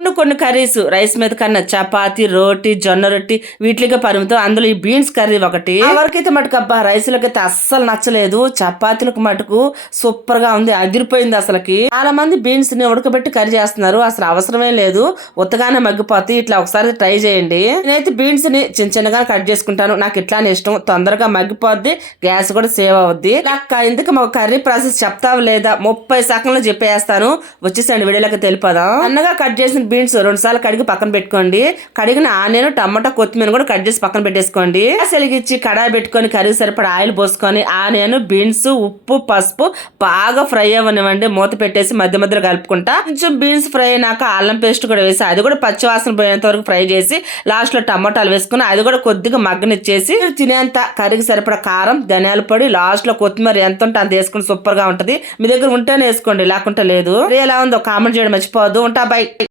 కొన్ని కొన్ని curries rice మీద కన్నా చపాతి రోటి జొన్న రొట్టి వీటికి పరిమితం. అందులో ఈ బీన్స్ కర్రీ ఒకటి. ఎవరికైతే మటుకు అబ్బా రైస్లకైతే అస్సలు నచ్చలేదు. చపాతీలకు మటుకు సూపర్గా ఉంది అదిరిపోయింది అసలుకి. చాలా మంది బీన్స్ని ఉడకబెట్టి కర్రీ చేస్తున్నారు. అసలు అవసరమే లేదు. ఉత్తగానే మగ్గిపోతాయి ఇట్లా ఒకసారి ట్రై చేయండి. నేనైతే బీన్స్ని చిన్న చిన్నగా కట్ చేసుకుంటాను. నాకు ఇట్లానే ఇష్టం. తొందరగా మగ్గిపోద్ది. గ్యాస్ కూడా సేవ్ అవుద్ది. నాకు ఇందుకు మా కర్రీ ప్రాసెస్ చెప్తావు లేదా? ముప్పై సెకండ్లు చెప్పేస్తాను. వచ్చేసండి వీడియోలోకి తెలిపదాం అన్నగా కట్ చేసిన బీన్స్ రెండు సార్లు కడిగి పక్కన పెట్టుకోండి. కడిగిన ఆనియన్ టమాటా కొత్తిమీర కూడా కట్ చేసి పక్కన పెట్టేసుకోండి. సెలిగిచ్చి కడాయి పెట్టుకొని కరిగి సరిపడా ఆయిల్ పోసుకొని ఆనియన్ బీన్స్ ఉప్పు పసుపు బాగా ఫ్రై అవ్వనివ్వండి. మూత పెట్టేసి మధ్య మధ్యలో కలుపుకుంటా. కొంచెం బీన్స్ ఫ్రై అయినాక అల్లం పేస్ట్ కూడా వేసి అది కూడా పచ్చివాసన పోయేంత వరకు ఫ్రై చేసి లాస్ట్లో టమాటాలు వేసుకుని అది కూడా కొద్దిగా మగ్గనిచ్చేసి మీరు తినేంత కరిగి సరిపడా కారం ధనియాల పొడి లాస్ట్లో కొత్తిమీర ఎంత ఉంటే అంత వేసుకుని సూపర్గా ఉంటది. మీ దగ్గర ఉంటేనే వేసుకోండి లేకుంటే లేదు. ఎలా ఉందో కామెంట్ చేయడం మర్చిపోవద్దు. ఉంటా బై